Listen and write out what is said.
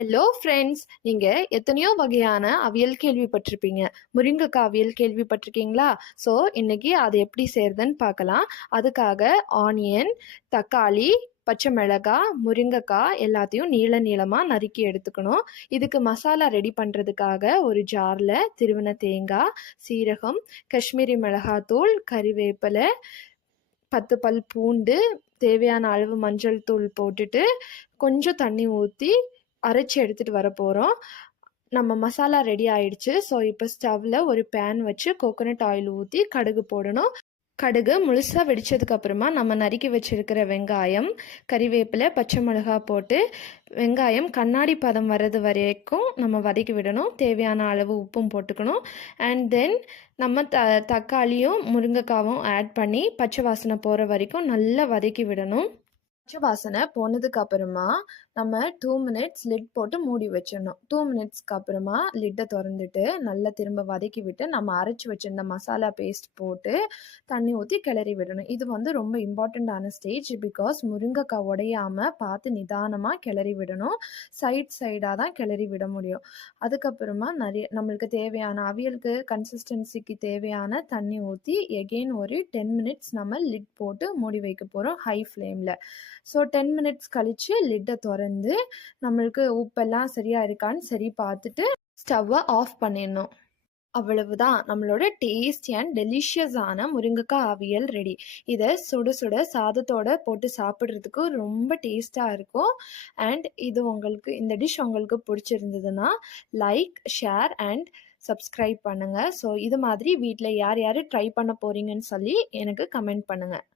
Hello friends! நீங்க எத்தனையோ வகையான அவியல் கேள்விப்பட்டிருப்பீங்க. முருங்கக்காய் அவியல் கேள்விப்பட்டிருக்கீங்களா? ஸோ, இன்னைக்கு அது எப்படி செய்றதுன்னு பார்க்கலாம். அதுக்காக ஆனியன், தக்காளி, பச்சை மிளகாய், முருங்கக்காய் எல்லாத்தையும் நீள நீளமா நறுக்கி எடுத்துக்கணும். இதுக்கு மசாலா ரெடி பண்ணுறதுக்காக ஒரு ஜார்ல திருவின தேங்காய், சீரகம், காஷ்மீரி மிளகாத்தூள், கறிவேப்பிலை, 10 பல் பூண்டு, தேவையான அளவு மஞ்சள் தூள் போட்டுட்டு, கொஞ்சம் தண்ணி ஊற்றி அரைச்சி எடுத்துகிட்டு வர போகிறோம். நம்ம மசாலா ரெடி ஆயிடுச்சு. ஸோ இப்போ ஸ்டவ்வில் ஒரு பேன் வச்சு கோகோனட் ஆயில் ஊற்றி கடுகு போடணும். கடுகு முழுசாக வெடித்ததுக்கு அப்புறமா நம்ம நறுக்கி வச்சிருக்கிற வெங்காயம், கறிவேப்பிலை, பச்சை மிளகாய் போட்டு வெங்காயம் கண்ணாடி பதம் வர்றது வரைக்கும் நம்ம வதக்கி விடணும். தேவையான அளவு உப்பும் போட்டுக்கணும். அண்ட் தென் நம்ம தக்காளியும் முருங்கைக்காவும் ஆட் பண்ணி பச்சை வாசனை போகிற வரைக்கும் நல்லா வதக்கி விடணும். பச்சை வாசனை போனதுக்கு அப்புறமா நம்ம 2 மினிட்ஸ் லிட் போட்டு மூடி வச்சிடணும். 2 மினிட்ஸ்க்கு அப்புறமா லிட்டை திறந்துட்டு நல்லா திரும்ப வதக்கி விட்டு நம்ம அரைச்சி வச்சிருந்த மசாலா பேஸ்ட் போட்டு தண்ணி ஊற்றி கிளறி விடணும். இது வந்து ரொம்ப இம்பார்ட்டண்ட்டான ஸ்டேஜ். பிகாஸ் முருங்கைக்காய் உடையாமல் பார்த்து நிதானமாக கிளறி விடணும். சைடாக தான் கிளறி விட முடியும். அதுக்கப்புறமா நம்மளுக்கு தேவையான அவியலுக்கு கன்சிஸ்டன்சிக்கு தேவையான தண்ணி ஊற்றி எகெயின் ஒரு 10 மினிட்ஸ் நம்ம லிட் போட்டு மூடி வைக்க போகிறோம் ஹை ஃப்ளேமில். ஸோ 10 மினிட்ஸ் கழித்து லிட்டை திறந்து நம்மளுக்கு உப்பெல்லாம் சரியாக இருக்கான்னு சரி பார்த்துட்டு ஸ்டவ்வை ஆஃப் பண்ணிடணும். அவ்வளவுதான், நம்மளோட டேஸ்டி அண்ட் டெலிஷியஸான முருங்கைக்காய் அவியல் ரெடி. இதை சுட சுட சாதத்தோட போட்டு சாப்பிட்றதுக்கு ரொம்ப டேஸ்ட்டாக இருக்கும். அண்ட் இந்த டிஷ் உங்களுக்கு பிடிச்சிருந்ததுன்னா லைக், ஷேர் அண்ட் சப்ஸ்கிரைப் பண்ணுங்கள். ஸோ இது மாதிரி வீட்டில் யார் யார் ட்ரை பண்ண போகிறீங்கன்னு சொல்லி எனக்கு கமெண்ட் பண்ணுங்கள்.